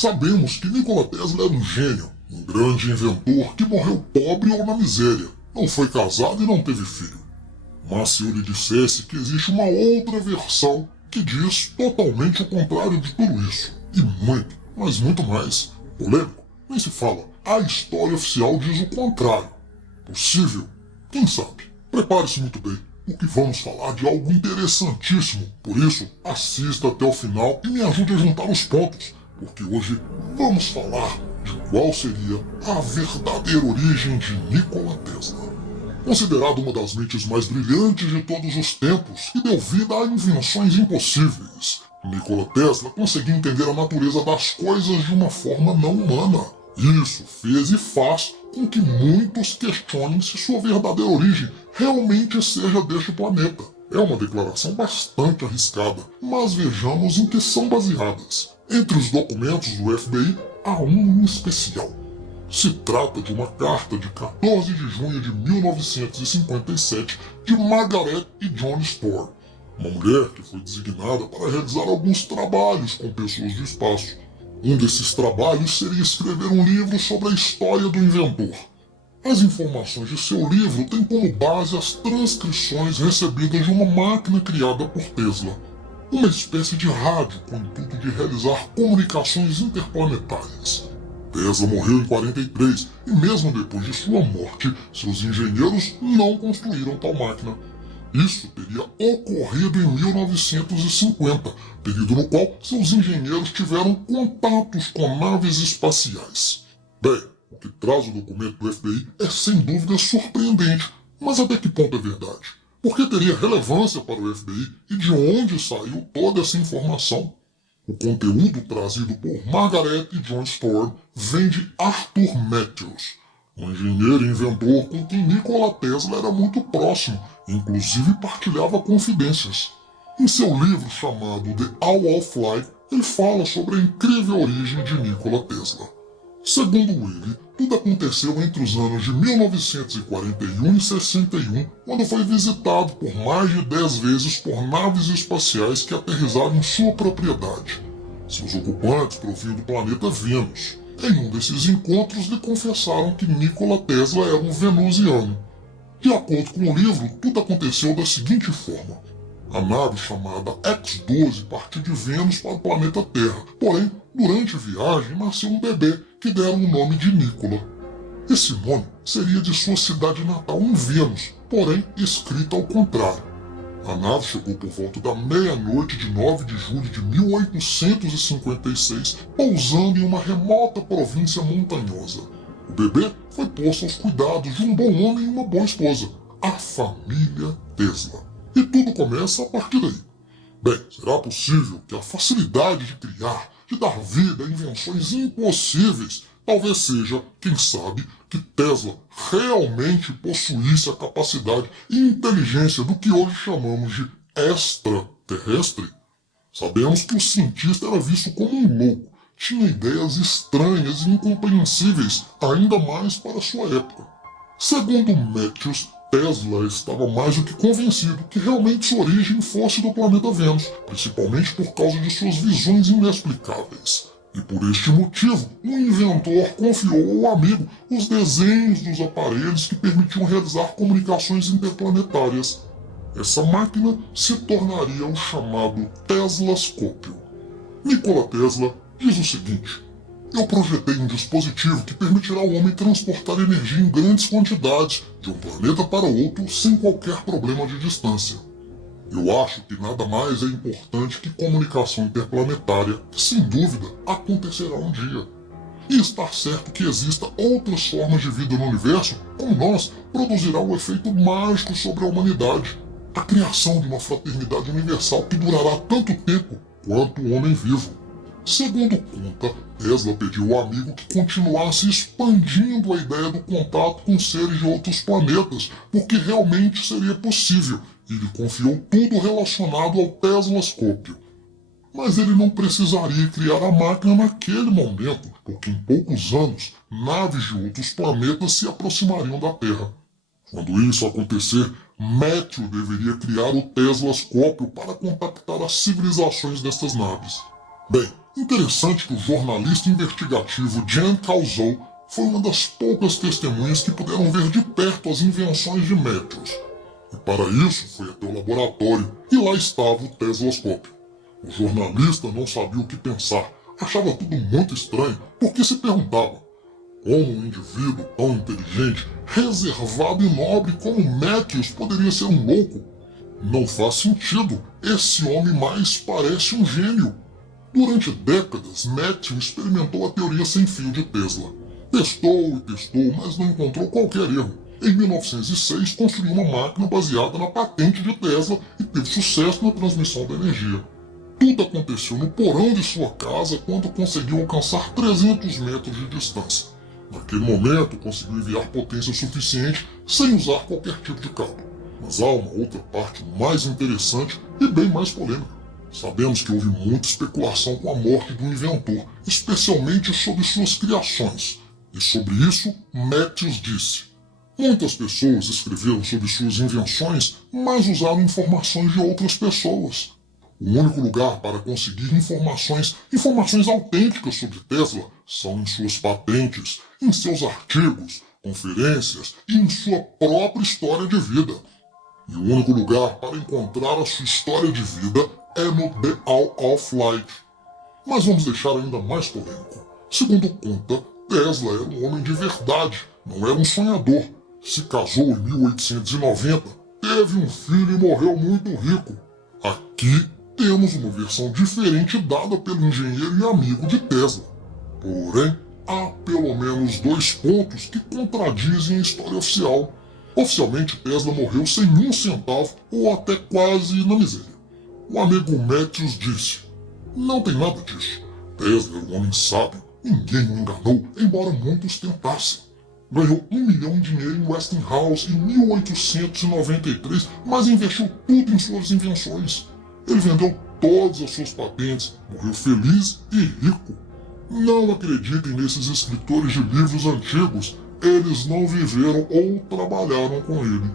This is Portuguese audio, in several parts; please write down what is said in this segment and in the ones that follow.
Sabemos que Nikola Tesla era um gênio, um grande inventor que morreu pobre ou na miséria, não foi casado e não teve filho. Mas se eu lhe dissesse que existe uma outra versão que diz totalmente o contrário de tudo isso, e muito, mas muito mais, polêmico, nem se fala, a história oficial diz o contrário. Possível? Quem sabe? Prepare-se muito bem, porque vamos falar de algo interessantíssimo. Por isso, assista até o final e me ajude a juntar os pontos, porque hoje vamos falar de qual seria a verdadeira origem de Nikola Tesla. Considerado uma das mentes mais brilhantes de todos os tempos, que deu vida a invenções impossíveis, Nikola Tesla conseguiu entender a natureza das coisas de uma forma não humana. Isso fez e faz com que muitos questionem se sua verdadeira origem realmente seja deste planeta. É uma declaração bastante arriscada, mas vejamos em que são baseadas. Entre os documentos do FBI, há um em especial. Se trata de uma carta de 14 de junho de 1957 de Margaret e John Storr, uma mulher que foi designada para realizar alguns trabalhos com pessoas do espaço. Um desses trabalhos seria escrever um livro sobre a história do inventor. As informações de seu livro têm como base as transcrições recebidas de uma máquina criada por Tesla, uma espécie de rádio com o intuito de realizar comunicações interplanetárias. Tesla morreu em 43 e mesmo depois de sua morte, seus engenheiros não construíram tal máquina. Isso teria ocorrido em 1950, período no qual seus engenheiros tiveram contatos com naves espaciais. Bem, o que traz o documento do FBI é sem dúvida surpreendente, mas até que ponto é verdade? Por que teria relevância para o FBI e de onde saiu toda essa informação? O conteúdo trazido por Margaret e John Storr vem de Arthur Matthews, um engenheiro e inventor com quem Nikola Tesla era muito próximo, inclusive partilhava confidências. Em seu livro chamado The Owl of Light, ele fala sobre a incrível origem de Nikola Tesla. Segundo ele, tudo aconteceu entre os anos de 1941 e 61, quando foi visitado por mais de 10 vezes por naves espaciais que aterrissaram em sua propriedade. Seus ocupantes provinham do planeta Vênus. Em um desses encontros, lhe confessaram que Nikola Tesla era um venusiano. De acordo com o livro, tudo aconteceu da seguinte forma. A nave chamada X-12 partiu de Vênus para o planeta Terra, porém, durante a viagem, nasceu um bebê que deram o nome de Nikola. Esse nome seria de sua cidade natal em Vênus, porém escrito ao contrário. A nave chegou por volta da meia-noite de 9 de julho de 1856, pousando em uma remota província montanhosa. O bebê foi posto aos cuidados de um bom homem e uma boa esposa, a família Tesla. E tudo começa a partir daí. Bem, será possível que a facilidade de criar, de dar vida a invenções impossíveis, talvez seja, quem sabe, que Tesla realmente possuísse a capacidade e inteligência do que hoje chamamos de extraterrestre? Sabemos que o cientista era visto como um louco, tinha ideias estranhas e incompreensíveis, ainda mais para sua época. Segundo Matthews, Tesla estava mais do que convencido que realmente sua origem fosse do planeta Vênus, principalmente por causa de suas visões inexplicáveis. E por este motivo, o inventor confiou ao amigo os desenhos dos aparelhos que permitiam realizar comunicações interplanetárias. Essa máquina se tornaria o chamado Teslascópio. Nikola Tesla diz o seguinte: eu projetei um dispositivo que permitirá ao homem transportar energia em grandes quantidades de um planeta para outro sem qualquer problema de distância. Eu acho que nada mais é importante que comunicação interplanetária, que sem dúvida acontecerá um dia. E estar certo que exista outras formas de vida no universo, como nós, produzirá um efeito mágico sobre a humanidade. A criação de uma fraternidade universal que durará tanto tempo quanto o homem vivo. Segundo conta, Tesla pediu ao amigo que continuasse expandindo a ideia do contato com seres de outros planetas, porque realmente seria possível, e lhe confiou tudo relacionado ao Teslascópio. Mas ele não precisaria criar a máquina naquele momento, porque em poucos anos, naves de outros planetas se aproximariam da Terra. Quando isso acontecer, Matthew deveria criar o Teslascópio para contactar as civilizações destas naves. Bem, Interessante que o jornalista investigativo Jan Calzou foi uma das poucas testemunhas que puderam ver de perto as invenções de Matthews. E para isso foi até o laboratório, e lá estava o Tesloscópio. O jornalista não sabia o que pensar, achava tudo muito estranho, porque se perguntava como um indivíduo tão inteligente, reservado e nobre como Matthews poderia ser um louco. Não faz sentido, esse homem mais parece um gênio. Durante décadas, Matthews experimentou a teoria sem fio de Tesla. Testou e testou, mas não encontrou qualquer erro. Em 1906, construiu uma máquina baseada na patente de Tesla e teve sucesso na transmissão da energia. Tudo aconteceu no porão de sua casa quando conseguiu alcançar 300 metros de distância. Naquele momento, conseguiu enviar potência suficiente sem usar qualquer tipo de cabo. Mas há uma outra parte mais interessante e bem mais polêmica. Sabemos que houve muita especulação com a morte do inventor, especialmente sobre suas criações. E sobre isso, Matthews disse: muitas pessoas escreveram sobre suas invenções, mas usaram informações de outras pessoas. O único lugar para conseguir informações autênticas sobre Tesla são em suas patentes, em seus artigos, conferências e em sua própria história de vida. E o único lugar para encontrar a sua história de vida é no The All of Light. Mas vamos deixar ainda mais polêmico. Segundo conta, Tesla era um homem de verdade, não era um sonhador. Se casou em 1890, teve um filho e morreu muito rico. Aqui temos uma versão diferente dada pelo engenheiro e amigo de Tesla. Porém, há pelo menos 2 pontos que contradizem a história oficial. Oficialmente, Tesla morreu sem um centavo ou até quase na miséria. O amigo Matthews disse: não tem nada disso. Tesla era um homem sábio, ninguém o enganou, embora muitos tentassem. Ganhou $1 milhão em dinheiro em Westinghouse em 1893, mas investiu tudo em suas invenções. Ele vendeu todas as suas patentes, morreu feliz e rico. Não acreditem nesses escritores de livros antigos, eles não viveram ou trabalharam com ele.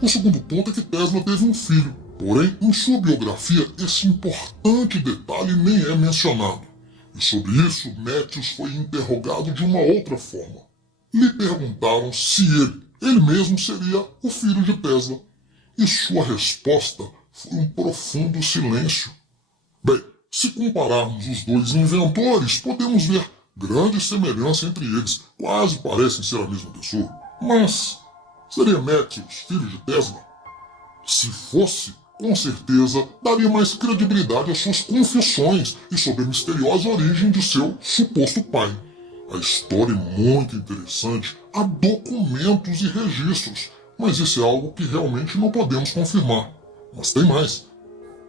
O segundo ponto é que Tesla teve um filho, porém em sua biografia esse importante detalhe nem é mencionado. E sobre isso, Matthews foi interrogado de uma outra forma. Lhe perguntaram se ele mesmo seria o filho de Tesla. E sua resposta foi um profundo silêncio. Bem, se compararmos os dois inventores, podemos ver grande semelhança entre eles. Quase parecem ser a mesma pessoa. Mas, seria Matthews filho de Tesla? Se fosse, com certeza daria mais credibilidade às suas confissões e sobre a misteriosa origem de seu suposto pai. A história é muito interessante, há documentos e registros, mas isso é algo que realmente não podemos confirmar. Mas tem mais.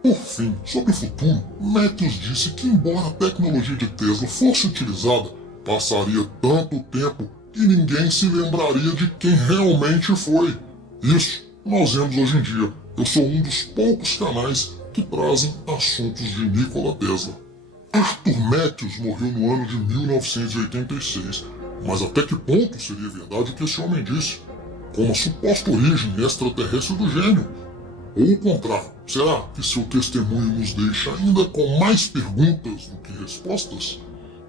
Por fim, sobre o futuro, Matthews disse que embora a tecnologia de Tesla fosse utilizada, passaria tanto tempo que ninguém se lembraria de quem realmente foi. Isso nós vemos hoje em dia. Eu sou um dos poucos canais que trazem assuntos de Nikola Tesla. Arthur Matthews morreu no ano de 1986, mas até que ponto seria verdade o que esse homem disse? Como a suposta origem extraterrestre do gênio? Ou o contrário, será que seu testemunho nos deixa ainda com mais perguntas do que respostas?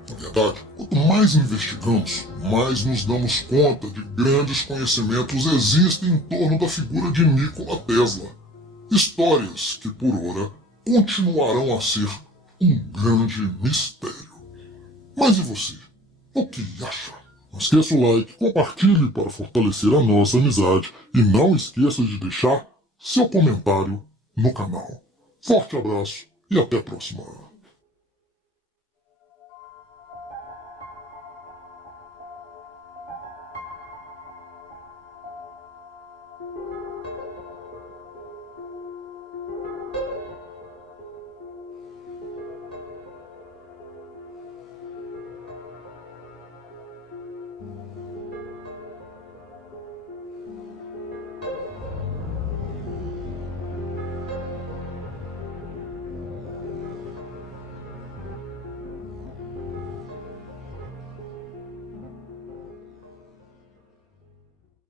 Na verdade, quanto mais investigamos, mais nos damos conta de grandes conhecimentos existem em torno da figura de Nikola Tesla. Histórias que, por ora, continuarão a ser um grande mistério. Mas e você? O que acha? Não esqueça o like, compartilhe para fortalecer a nossa amizade e não esqueça de deixar seu comentário no canal. Forte abraço e até a próxima.